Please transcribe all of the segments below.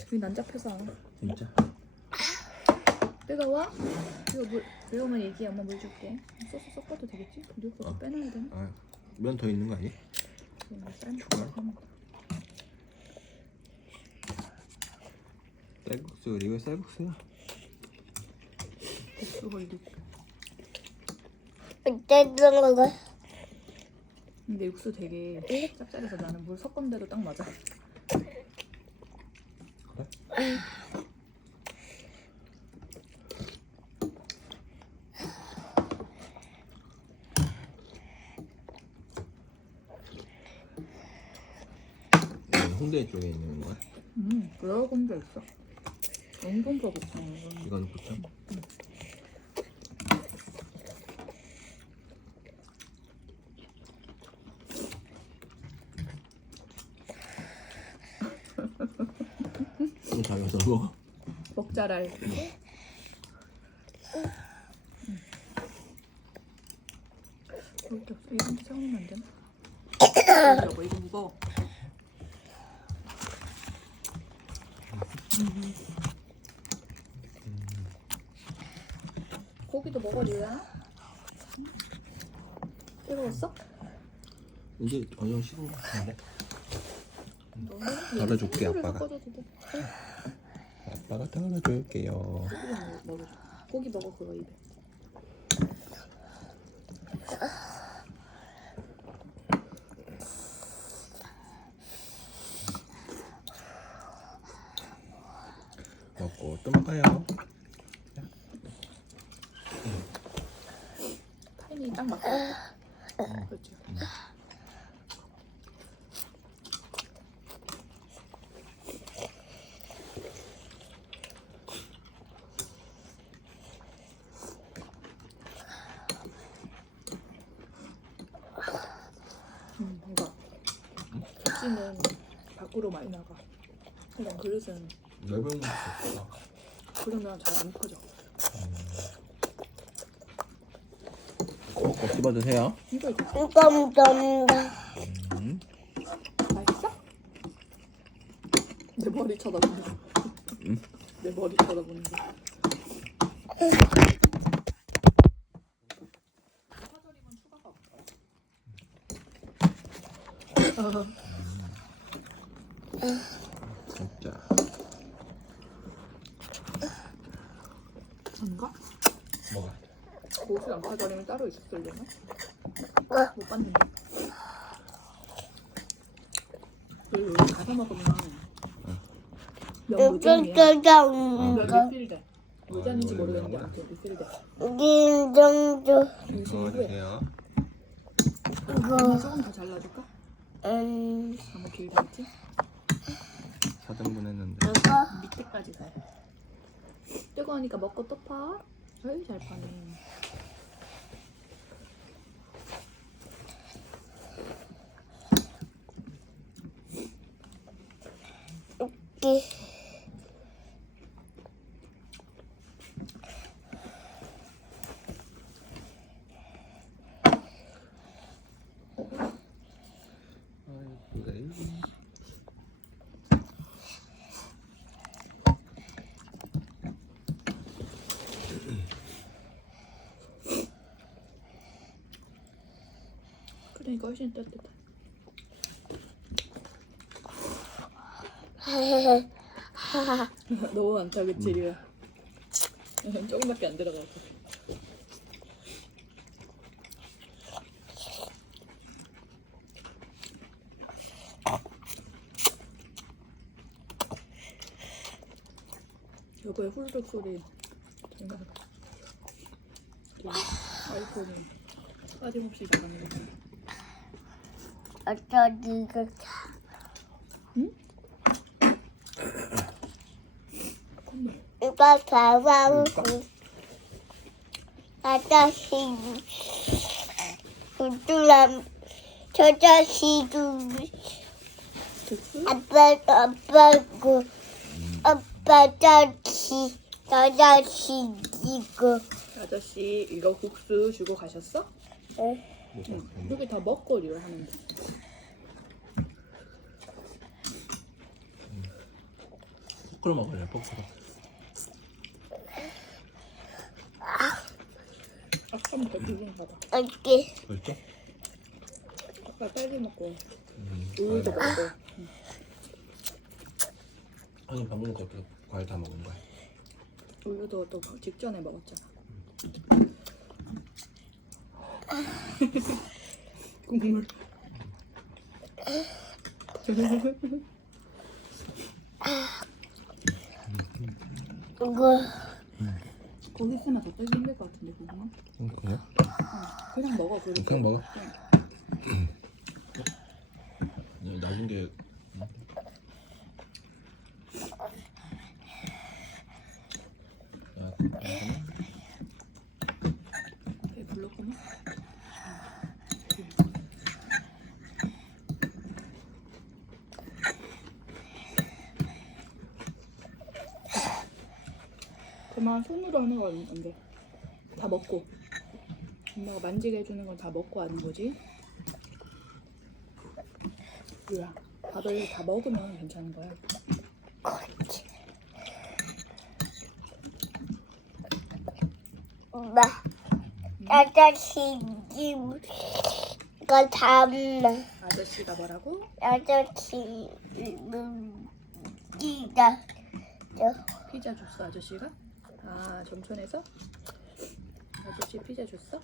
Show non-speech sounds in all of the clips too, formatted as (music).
여기 난 잡혀서 안 와. 진짜? 뜨거워? 이거 물 뜨거우면 얘기해 엄마 물 줄게 소스 섞어도 되겠지? 이거 어. 어. 빼놔야 되나? 아, 면 더 있는 거 아니? 이거 쌀 추가? 쌀국수 이거 쌀국수야? 이거 어쨌든 거 근데 육수 되게 짭짤해서 나는 물 섞은데도 딱 맞아 홍대 쪽에 있는 거야? 음 여러 군데 있어 영동도 국수 이건 이건 부천? 다 여기서 먹어? 먹자랄 이렇게 없어 이런 데 세우면 안 되나? 이거 이거 무거워 고기도 먹어 리야 뜨거웠어? 이제 어느 정도 식은 거 같은데? 너무 소스를 아빠가. 섞어줘도 돼. 아빠가 고기 좀 먹어 고기 먹어 그거 입에. 먹고 또 먹어요. 타이밍이 딱 맞고. 그렇죠 음, 뭔가 접시는 밖으로 많이 나가 그냥 그릇은 넓은 거 없어 그러면 잘안 퍼져 꼭꼭 씹어 드세요 이거 이거 깜깜깜 음. 맛있어? 내 머리 쳐다보는 거. 응? 내 머리 쳐다보는 거. 파절이면 추가가 없어요. 어, 진짜 전가? 먹어 고수랑 파절이면 따로 있었으려나? 어. 못 봤는데. 그리고 여기 가서 먹으면 영 무전이야. 쩌쩌쩌 몇 리필돼? 무전인지 모르겠는데 아무튼 리필돼. 김정주 먹어 드세요 하나 조금 더 잘라줄까? 음 너무 길다 했지? 4등분 했는데 이거 밑에까지 살. 뜨거우니까 먹고 또 파. 아유 잘 파네. 끼 아이고 훨씬 따뜻해. (laughs) 너무 많다 그치 리야? (laughs) 조금밖에 안 들어가. 여보의 훌룩 소리 정말 아이폰이 빠짐없이 나가는 거. 어쩌지가 콧물. 이거 가방고 아저씨 우뚜람 저 자식도 됐어? 아빠 아빠고 아빠 자식 저 자식이고 아저씨 이거 국수 주고 가셨어? 응. 응. 여기 다 먹거리로 하는데. 포크로 먹을래 포크로 아까부터 봐. 어디? 벌써? 아까 딸기 먹고 음. 우유도 아니, 먹고. 아니 방금 그렇게 과일 다 먹은 거야 우유도 또 직전에 먹었잖아. 국물. 이거 거기 있으면 더 떨기 힘들 것 같은데 그거는? 응 그래? 그냥 먹어. 그냥 먹어 응. 그냥 낮은 게 야, 잠깐만. 배 불렀구나. 그만 손으로 하는 건 안 돼. 다 먹고. 엄마가 만지게 해주는 건 다 먹고 하는 거지. 뭐야? 밥을 다 먹으면 괜찮은 거야. 엄마 아저씨 이거 담아 아저씨가 뭐라고? 아저씨 이다 피자 줬어 아저씨가? 아 점촌에서? 아저씨 피자 줬어?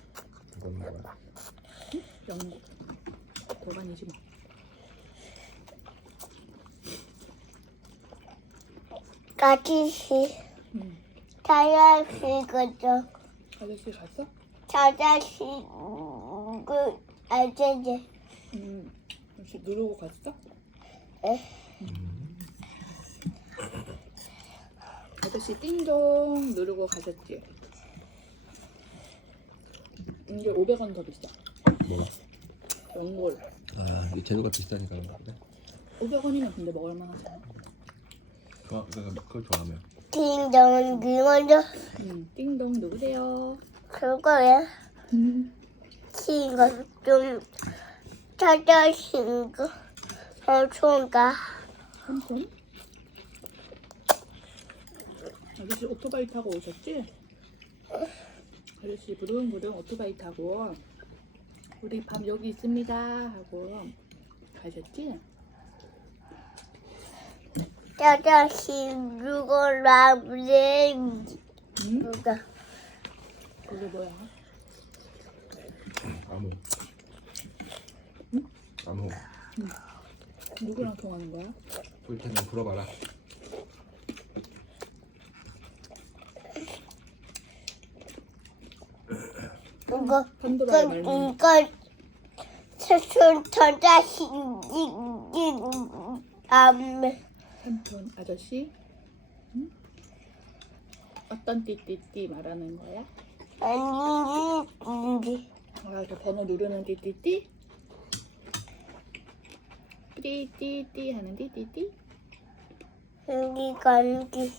이건 뭐야? 영국 도반이지 뭐 아저씨 응. 아저씨 거죠 아저씨 갔어? 아저씨 그 아저씨 응 혹시 누르고 갔어? 에? 아저씨 띵동 누르고 가셨지? 이제 500원 더 비싸 뭐? 연골 아 이게 재료가 비싸니까 그런가 보네 500원이면 근데 먹을 만 하잖아 좋아 그거 그걸 좋아하면 딩동 그거죠 응 띵동 누구세요? 그거야 음. 이거 좀 찾아신 거 엄청가 삼촌? 아저씨 오토바이 타고 오셨지? 아저씨 부릉부릉 오토바이 타고 우리 밥 여기 있습니다 하고 가셨지? 찾아시 누구라 그래 응? 누가 그게 뭐야? 아무 응? 아무 누구랑 통하는 거야? 볼 테면 불어봐라 이거 그 말문 이거 세순 찾아시 이이 다음에 삼촌 아저씨? 응? 어떤 띠띠띠 말하는 거야? 아니 아, 그 번호 누르는 띠띠띠? 띠띠띠 하는 띠띠띠? 여기 간디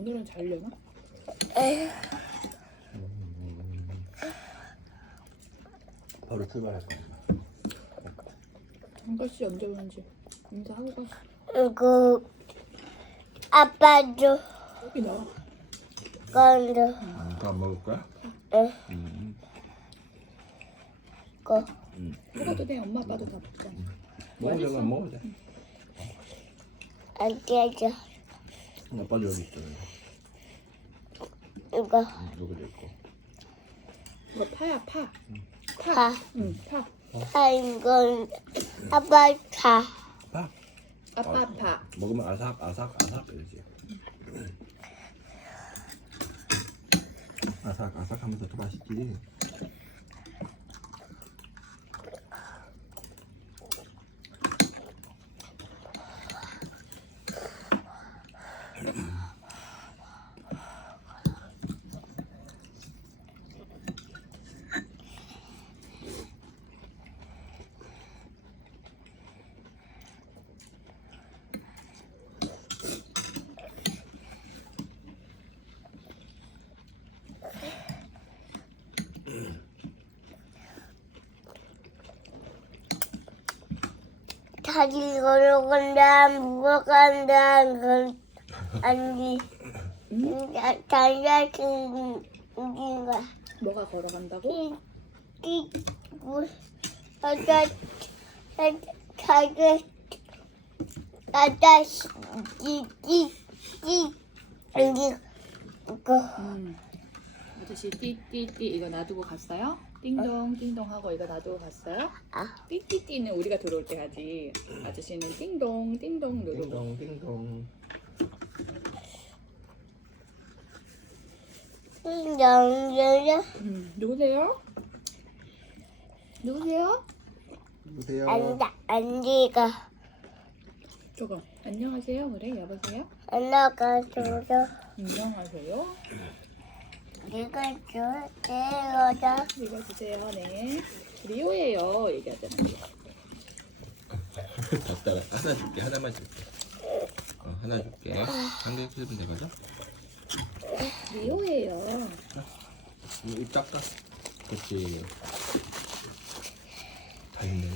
오늘은 잘려나? 바로 출발할 거야. 아가씨 언제 오는지 인사하고 가 이거 아빠도 여기 나와. 간다 음, 먹을 거야? 응. 음. 거 먹어도 돼. 엄마 아빠도 다 먹잖아 먹으려면 먹어도 돼. 안 깨져 아빠도 여기 있어 이거. 여기도 있고 이거 파야 파. 파. 응, 파. 파인 건 아빠 파. 봐 아빠 파. 먹으면 아삭 아삭 아삭 이러지. 아삭 아삭 하면서 더 맛있지 가지고 간다, 뭐 간다, 그, 아니, 응? 달라진 거야. 뭐가 걸어간다고? 띠, 띠, 뭐, 여자, 자기, 띠, 띠, 여기, 이거, 음. 아저씨 띠띠띠 이거 놔두고 갔어요? 띵동 띵동 하고 이거 놔두고 갔어요? 아, 띠띠띠는 우리가 들어올 때 하지. 아저씨는 띵동 띵동 누르고. 띵동 띵동. 영영영, 음, 누구세요? 누구세요? 누구세요? 안다, 안디가, 저거 안녕하세요. 그래 여보세요. 안나가줘서, 안녕하세요. 이거 줘, 내려다. 읽어주세요. 네. 리오예요. 얘기하잖아요. (laughs) 닫다가 하나 줄게 하나만 줄게. 어, 하나 줄게. 한개 뜯으면 되거든. 리오예요. 입 닦아. 그렇지. 다 있네.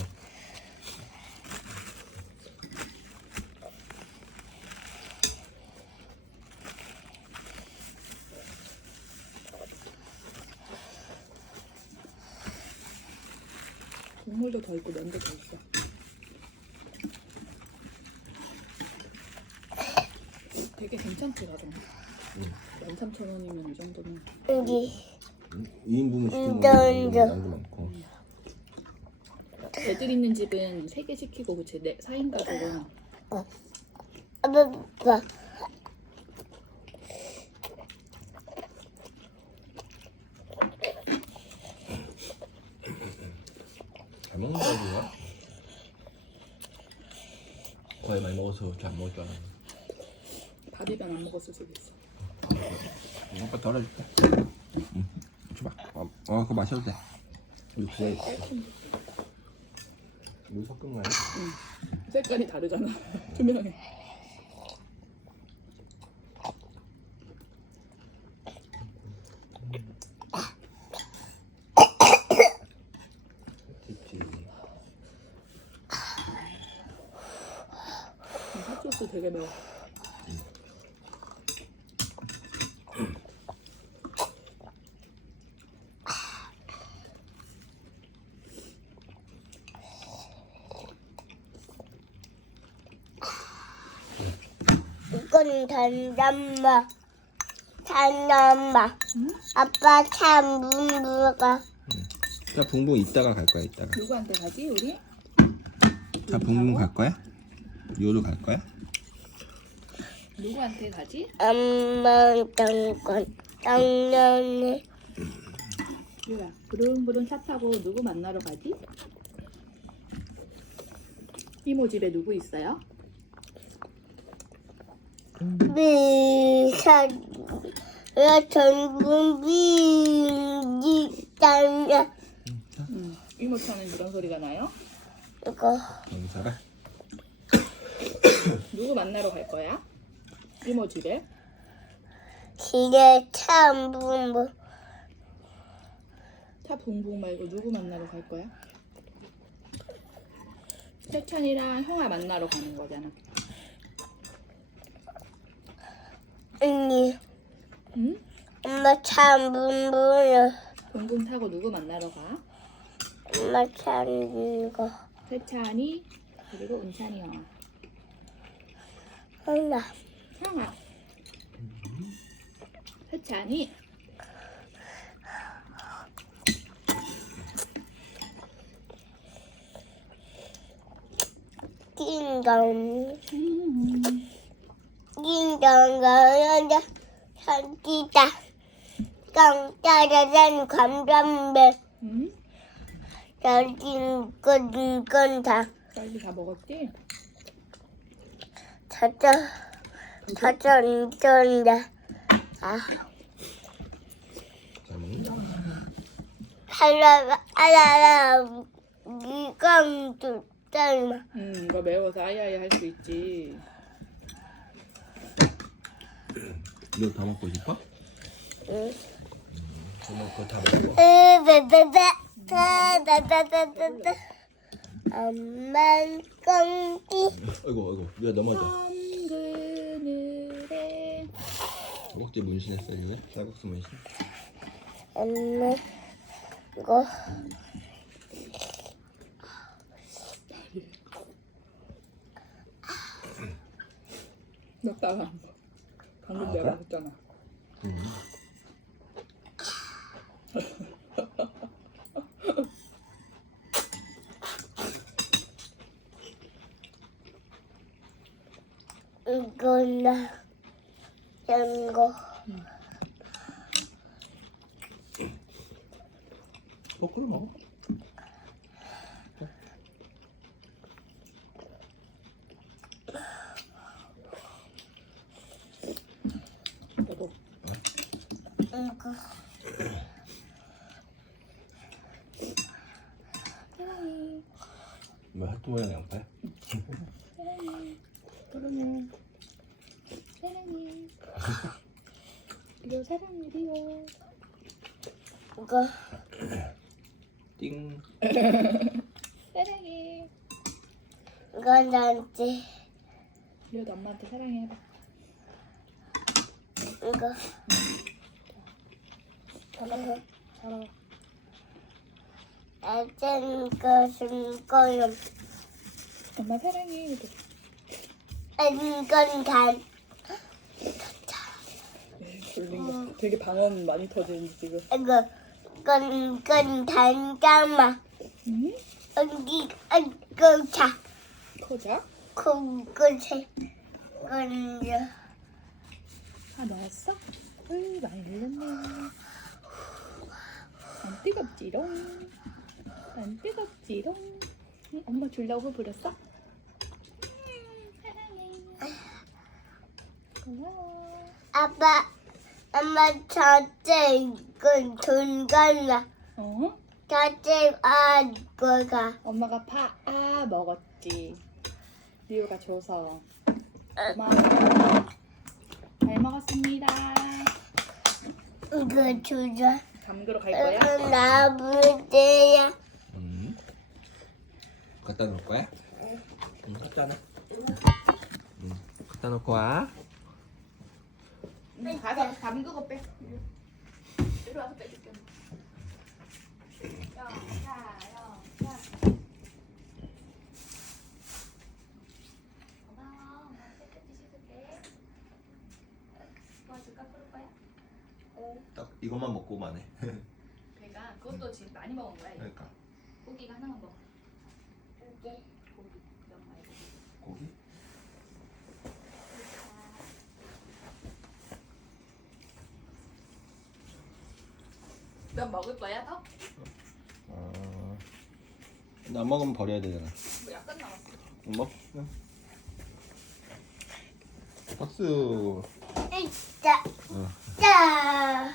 국물도 더 있고 면도 더 있어. 되게 괜찮지 가정. 응. 13,000원이면 이 정도면 우리, 2인분은 시키면 인정, 인정. 양도 많고. 애들 있는 집은 3개 시키고 그치 네, 4인 가족은 아빠, 먹는다 이거야. 거의 많이 먹어서 잘 먹을 줄 알았네. 밥이면 안 먹었을 수도 있어. 오빠 덜어줄게. 응. 줘봐. 어, 어, 그거 마셔도 돼. 우리 구해 있어. 물 섞은 거야? 색깔이 다르잖아. (laughs) 투명해. 그치. 핫소스 되게 매워. 이건 단단마. 단단마. 응? 아빠 참 문부가. 자, 붕붕 이따가 갈 거야, 이따가. 누구한테 가지 우리? 자, 붕붕 갈 거야? 요로 갈 거야? 누구한테 가지? 엄마 땅건 땅년에 유라 부른부른 차 타고 누구 만나러 가지? 이모 집에 누구 있어요? 비사 야 전부 비지 땅에 응. 이모 차는 이런 소리가 나요? 이거 여기 살아? 누구 만나러 갈 거야? 이모 집에? 시계 참 문부 차 붕붕 말고 누구 만나러 갈 거야? 세찬이랑 형아 만나러 가는 거잖아. 언니 응? 엄마 참 문부요 붕붕 타고 누구 만나러 가? 엄마 참 이거 세찬이 그리고 은찬이 형아. 엄마 형아. 세찬이 띵동 음, 띵동가연다 산기다 깡따라란 감담배 응? 여긴 건 다. 빨리 다 먹었지? 찾아, 찾아, 있던데. 아. 하라, 하라, 이건 좀 짧아. 응, 이거 매워서 아이아이 할수 있지. 너다 먹고 싶어? 응. 그거 다 먹고. 으, 따따따, 따따따따따. 엄만 꽁지 아이고 아이고 왜 넘어져 한그늘에 허벅지 문신했어 이제 쌀국수 문신 엄마 이거 몇달한 거. 방금 아, 내가 그래? 했잖아. 음. (laughs) 이건 나 이거. 거꾸로 먹어. 너도 이거 사랑해. 뭐 하트 모양 양파야? 사랑해. 그러면 사랑해. 리오 사랑해 리오. 이거 띵 사랑해. 이거 나한테 리오도 엄마한테 사랑해 해봐. 이거 잘하라. 잘하라. 애전 것은 거는 엄마 사랑해 해도. 이건 단 졸린 거. 되게 방언 많이 터지는데 지금. 이거 이건 이건 단감아 응? 여기 이거 자 커자? 그것에 건져 아 넣었어? 으 많이 흘렸네. 안 뜨겁지롱. 안 뜨겁지롱. 응, 엄마 주려고 부렸어? 음, 사랑해. 고마워. 아빠 엄마 저째 이건 돈가나 어? 저째 아 거가 엄마가 파, 아, 먹었지. 리오가 줘서. 고마워. 잘 먹었습니다. 이거 주자 담그러 갈 거야? 이건 나무대야 음. 갖다 놓을 거야? 응 갖다 놔 응. 갖다 놓고 와 응, 가서 담그고 빼. 이리 와서 빼줄게. 야, 야, 야, 야. 고마워. 엄마 깨끗이 씻을게. 도와줄까? 그럴 거야? 딱 이것만 먹고 마네 배가 그것도 지금 많이 먹은 거야. 이거. 그러니까 고기가 하나만 먹어. 이제 고기. 면 말고. 고기? 면 먹을 거야 더? 아... 근데 안 먹으면 버려야 되잖아 뭐 약간 남았어. 먹 응. 박수 자, 어. 자.